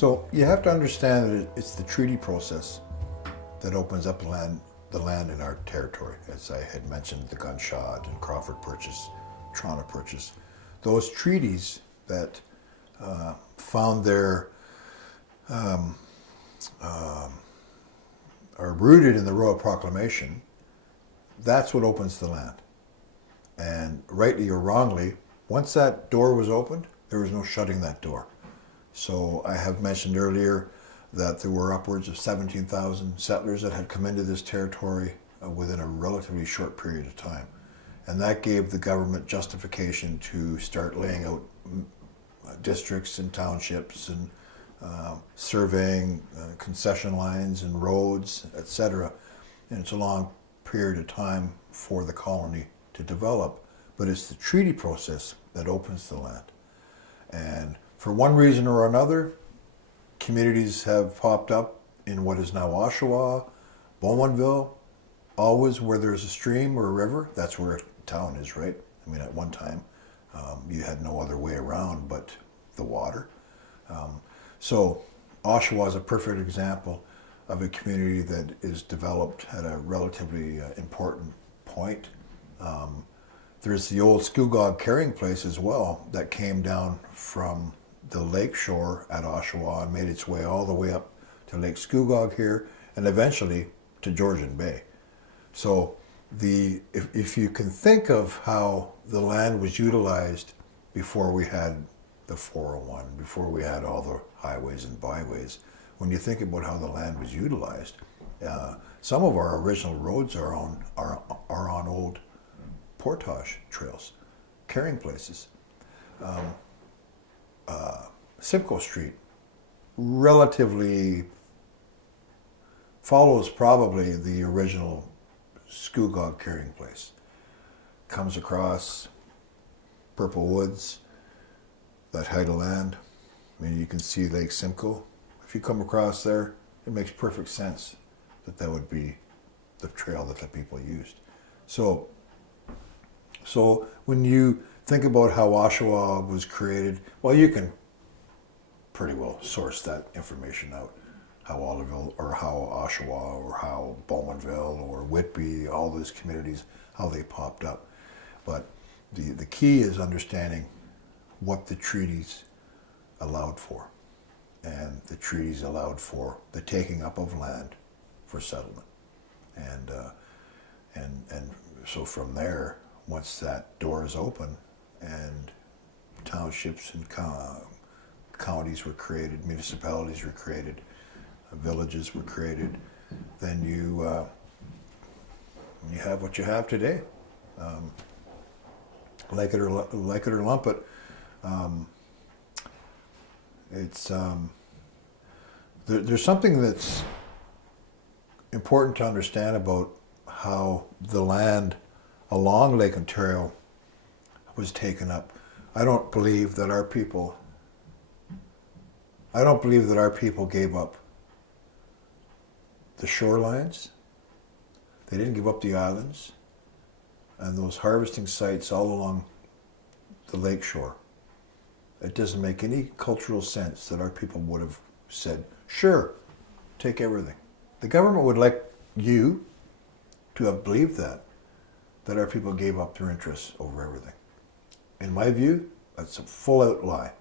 So you have to understand that it's the treaty process that opens up the land in our territory. As I had mentioned, the Gunshot and Crawford Purchase, Toronto Purchase. Those treaties that found their are rooted in the Royal Proclamation. That's what opens the land. And rightly or wrongly, once that door was opened, there was no shutting that door. So I have mentioned earlier that there were upwards of 17,000 settlers that had come into this territory within a relatively short period of time. And that gave the government justification to start laying out districts and townships and surveying concession lines and roads, etc. And it's a long period of time for the colony to develop, but it's the treaty process that opens the land. And for one reason or another, communities have popped up in what is now Oshawa, Bowmanville, always where there's a stream or a river. That's where a town is, right? I mean, at one time, you had no other way around but the water. So Oshawa is a perfect example of a community that is developed at a relatively important point. There's the old Scugog carrying place as well that came down from the lake shore at Oshawa and made its way all the way up to Lake Scugog here and eventually to Georgian Bay. So if you can think of how the land was utilized before we had the 401, before we had all the highways and byways, when you think about how the land was utilized, some of our original roads are on old portage trails, carrying places. Simcoe Street relatively follows probably the original Scugog carrying place. Comes across Purple Woods, that height of land. I mean, you can see Lake Simcoe. If you come across there, it makes perfect sense that that would be the trail that the people used. So when you think about how Oshawa was created, well, you can pretty well source that information out. How Oliverville or how Oshawa or how Bowmanville or Whitby, all those communities, how they popped up. But the key is understanding what the treaties allowed for. And the treaties allowed for the taking up of land for settlement. And so from there, once that door is open and townships and counties were created, municipalities were created, villages were created, then you have what you have today. Like it or lump it, there's something that's important to understand about how the land along Lake Ontario was taken up. I don't believe that our people gave up the shorelines. They didn't give up the islands and those harvesting sites all along the lake shore. It doesn't make any cultural sense that our people would have said, sure, take everything. The government would like you to have believed that our people gave up their interests over everything. In my view, that's a full-out lie.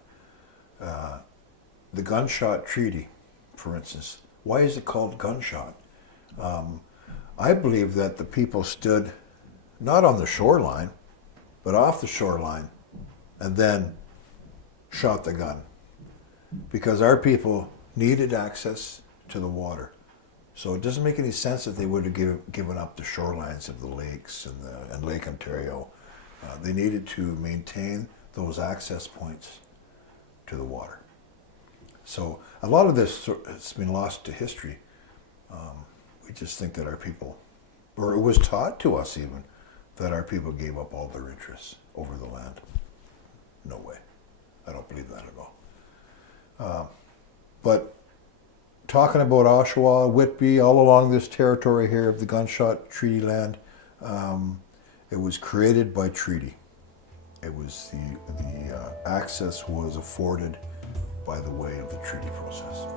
The Gunshot Treaty, for instance, why is it called Gunshot? I believe that the people stood not on the shoreline, but off the shoreline, and then shot the gun. Because our people needed access to the water. So it doesn't make any sense that they would have given up the shorelines of the lakes and Lake Ontario. They needed to maintain those access points to the water. So a lot of this has been lost to history. We just think that our people, or it was taught to us even, that our people gave up all their interests over the land. No way. I don't believe that at all. But talking about Oshawa, Whitby, all along this territory here of the Gunshot Treaty land, it was created by treaty. It was the access was afforded by the way of the treaty process.